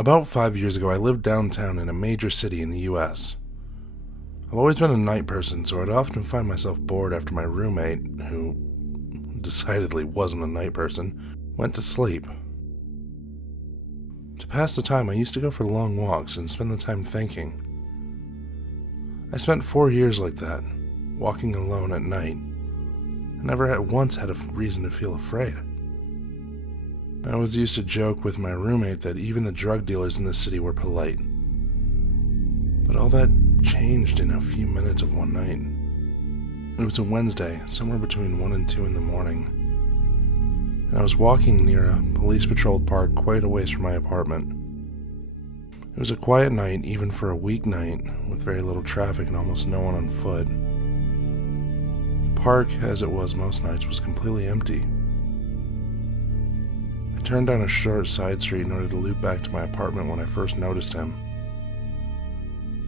About 5 years ago, I lived downtown in a major city in the US. I've always been a night person, so I'd often find myself bored after my roommate, who decidedly wasn't a night person, went to sleep. To pass the time, I used to go for long walks and spend the time thinking. I spent 4 years like that, walking alone at night. I never once had a reason to feel afraid. I always used to joke with my roommate that even the drug dealers in the city were polite. But all that changed in a few minutes of one night. It was a Wednesday, somewhere between 1 and 2 in the morning, and I was walking near a police-patrolled park quite a ways from my apartment. It was a quiet night, even for a weeknight, with very little traffic and almost no one on foot. The park, as it was most nights, was completely empty. I turned down a short side street in order to loop back to my apartment when I first noticed him.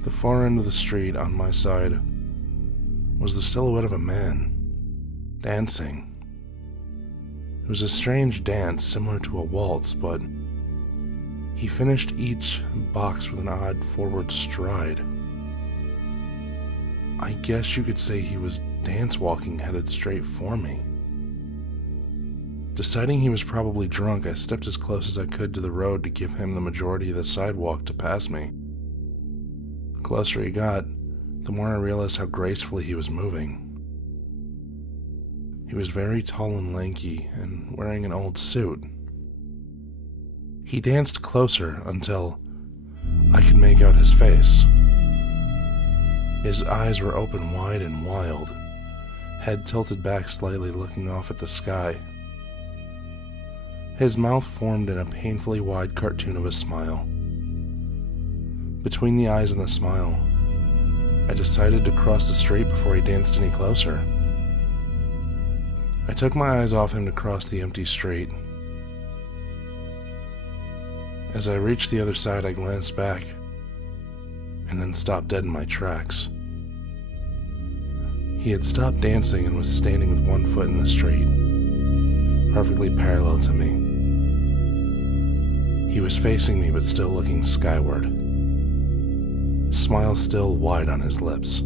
The far end of the street, on my side, was the silhouette of a man, dancing. It was a strange dance, similar to a waltz, but he finished each box with an odd forward stride. I guess you could say he was dance-walking headed straight for me. Deciding he was probably drunk, I stepped as close as I could to the road to give him the majority of the sidewalk to pass me. The closer he got, the more I realized how gracefully he was moving. He was very tall and lanky, and wearing an old suit. He danced closer until I could make out his face. His eyes were open wide and wild, head tilted back slightly, looking off at the sky. His mouth formed in a painfully wide cartoon of a smile. Between the eyes and the smile, I decided to cross the street before he danced any closer. I took my eyes off him to cross the empty street. As I reached the other side, I glanced back, and then stopped dead in my tracks. He had stopped dancing and was standing with one foot in the street, perfectly parallel to me. He was facing me, but still looking skyward, smile still wide on his lips.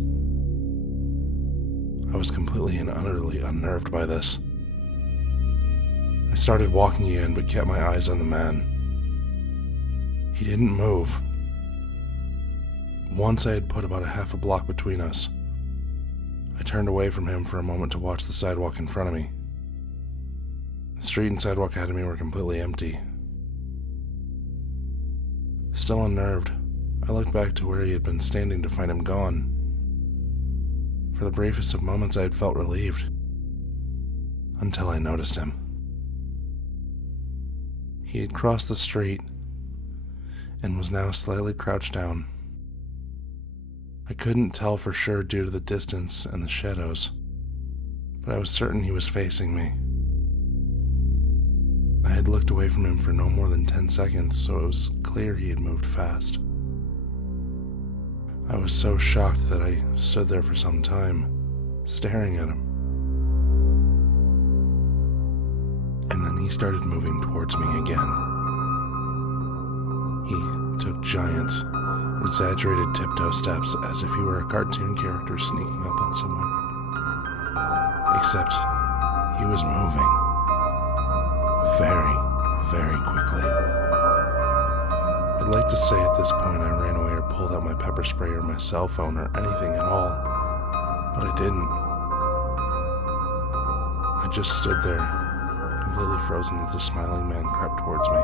I was completely and utterly unnerved by this. I started walking again, but kept my eyes on the man. He didn't move. Once I had put about a half a block between us, I turned away from him for a moment to watch the sidewalk in front of me. The street and sidewalk ahead of me were completely empty. Still unnerved, I looked back to where he had been standing to find him gone. For the briefest of moments I had felt relieved, until I noticed him. He had crossed the street and was now slightly crouched down. I couldn't tell for sure due to the distance and the shadows, but I was certain he was facing me. I had looked away from him for no more than 10 seconds, so it was clear he had moved fast. I was so shocked that I stood there for some time, staring at him. And then he started moving towards me again. He took giant, exaggerated tiptoe steps as if he were a cartoon character sneaking up on someone. Except he was moving very, very quickly. I'd like to say at this point I ran away or pulled out my pepper spray or my cell phone or anything at all, but I didn't. I just stood there, completely frozen as the smiling man crept towards me.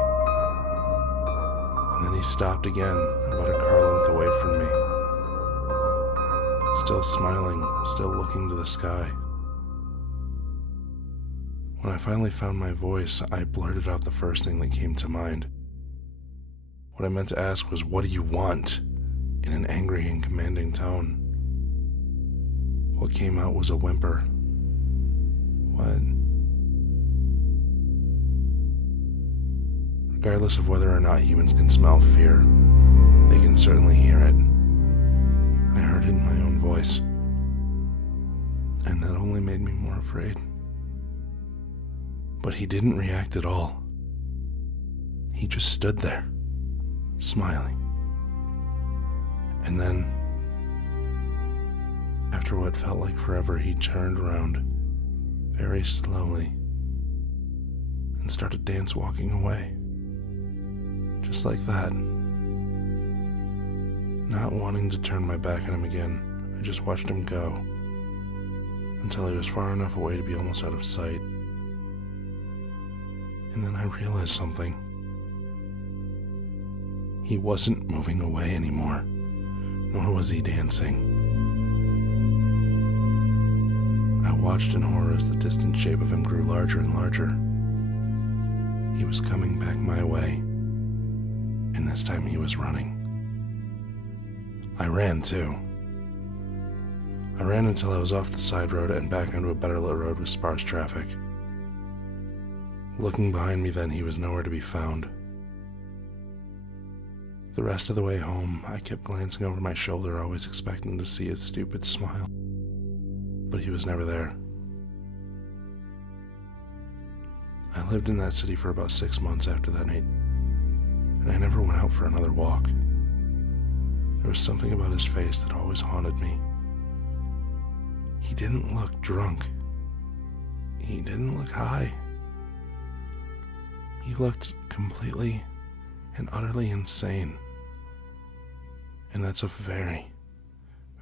And then he stopped again, about a car length away from me. Still smiling, still looking to the sky. When I finally found my voice, I blurted out the first thing that came to mind. What I meant to ask was, "What do you want?" in an angry and commanding tone. What came out was a whimper. What? Regardless of whether or not humans can smell fear, they can certainly hear it. I heard it in my own voice, and that only made me more afraid. But he didn't react at all. He just stood there, smiling. And then, after what felt like forever, he turned around very slowly and started dance walking away. Just like that. Not wanting to turn my back on him again, I just watched him go until he was far enough away to be almost out of sight. And then I realized something. He wasn't moving away anymore, nor was he dancing. I watched in horror as the distant shape of him grew larger and larger. He was coming back my way, and this time he was running. I ran too. I ran until I was off the side road and back onto a better lit road with sparse traffic. Looking behind me then, he was nowhere to be found. The rest of the way home, I kept glancing over my shoulder, always expecting to see his stupid smile. But he was never there. I lived in that city for about 6 months after that night, and I never went out for another walk. There was something about his face that always haunted me. He didn't look drunk. He didn't look high. He looked completely and utterly insane. And that's a very,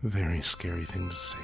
very scary thing to see.